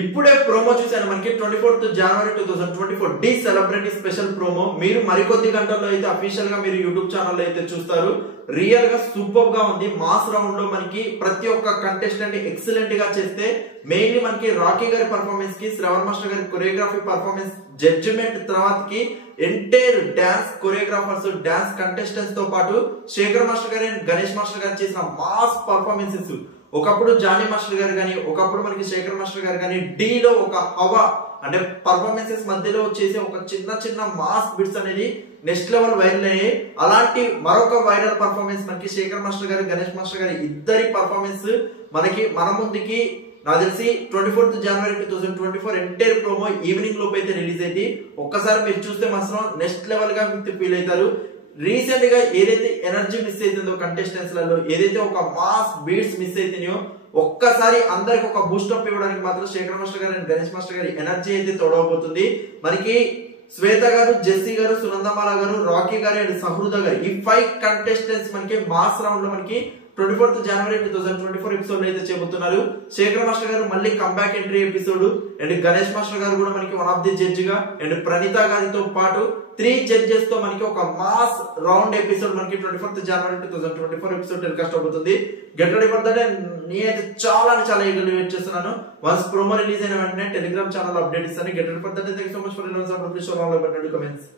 ఇప్పుడే ప్రోమో చూసాను మనకి 24th January 2024 the celebrity special promo. మీరు మరికొద్ది గంటల్లో అయితే అఫీషియల్ గా మీరు యూట్యూబ్ ఛానల్లో అయితే చూస్తారు. రియల్ గా సూపర్ గా ఉంది. మాస్ రౌండ్ లో మనకి ప్రతి ఒక్క కంటెస్టెంట్ ఎక్సలెంట్ గా చేస్తే, మెయిన్లీ మనకి రాకీ గారి పర్ఫార్మెన్స్ కి, శ్రవణ్ మాస్టర్ గారి కొరియోగ్రఫీ పర్ఫార్మెన్స్, జడ్జిమెంట్ తర్వాతకి entire dance choreographers, dance contestants తో పాటు శేఖర్ మాస్టర్ గారి అండ్ గణేష్ మాస్టర్ గారు చేసిన మాస్ పర్ఫార్మెన్సెస్, ఒకప్పుడు జానీ మాస్టర్ గారు కానీ, ఒకప్పుడు మనకి శేఖర్ మాస్టర్ గారు కానీ, డీలో ఒక హవా అంటే పర్ఫార్మెన్సెస్ మధ్యలో చేసే ఒక చిన్న చిన్న మాస్ బిట్స్ అనేది నెక్స్ట్ లెవెల్ వైరల్ అయ్యాయి. అలాంటి మరొక వైరల్ పర్ఫార్మెన్స్ మనకి శేఖర్ మాస్టర్ గారు, గణేష్ మాస్టర్ గారి ఇద్దరి పర్ఫార్మెన్స్ మనకి మన ముందుకి నాకు తెలిసి 24th January 2024 entire promo evening లోపు అయితే రిలీజ్ అయింది. ఒక్కసారి మీరు చూస్తే మాత్రం నెక్స్ట్ లెవెల్ గా మీరు ఫీల్ అవుతారు. రీసెంట్ గా ఏదైతే ఎనర్జీ మిస్ అవుతుందో కంటెస్టెంట్స్ లలో, ఏదైతే ఒక మాస్ బీట్స్ మిస్ అవుతున్నాయో, ఒక్కసారి అందరికి ఒక బూస్టప్ ఇవ్వడానికి మాత్రం శేఖర్ మాస్టర్ గారు అండ్ గణేష్ మాస్టర్ గారి ఎనర్జీ అయితే తోడవబోతుంది. మనకి శ్వేత గారు, జెస్సీ గారు, సునందమాల గారు, రాకీ గారు అండ్ సహృద గారు, ఈ 5 కంటెస్టెంట్స్ మనకి మాస్ రౌండ్ లో మనకి 24th January 2024 ఎపిసోడ్ అయితే చెబుతున్నారు. శేఖర్ మాస్టర్ గారు మళ్ళీ comeback entry episode and Ganesh master గారు కూడా మనకి వన్ ఆఫ్ ది జడ్జి గా అండ్ ప్రణీత గారితో పాటు 3 జడ్జెస్ తో మనకి ఒక మాస్ రౌండ్ ఎపిసోడ్ మనకి 24th January 2024 ఎపిసోడ్ టెలికాస్ట్ అవుతుంది. Get ready for that. నేనైతే చాలా ఈగర్లీ వెయిట్ చేస్తున్నాను. వన్స్ ప్రోమో రిలీజ్ అయిన వెంటనే టెలిగ్రామ్ ఛానల్ అప్డేట్ ఇస్తాను. Get ready for that. Thank you so much for listening. Please show all about your comments.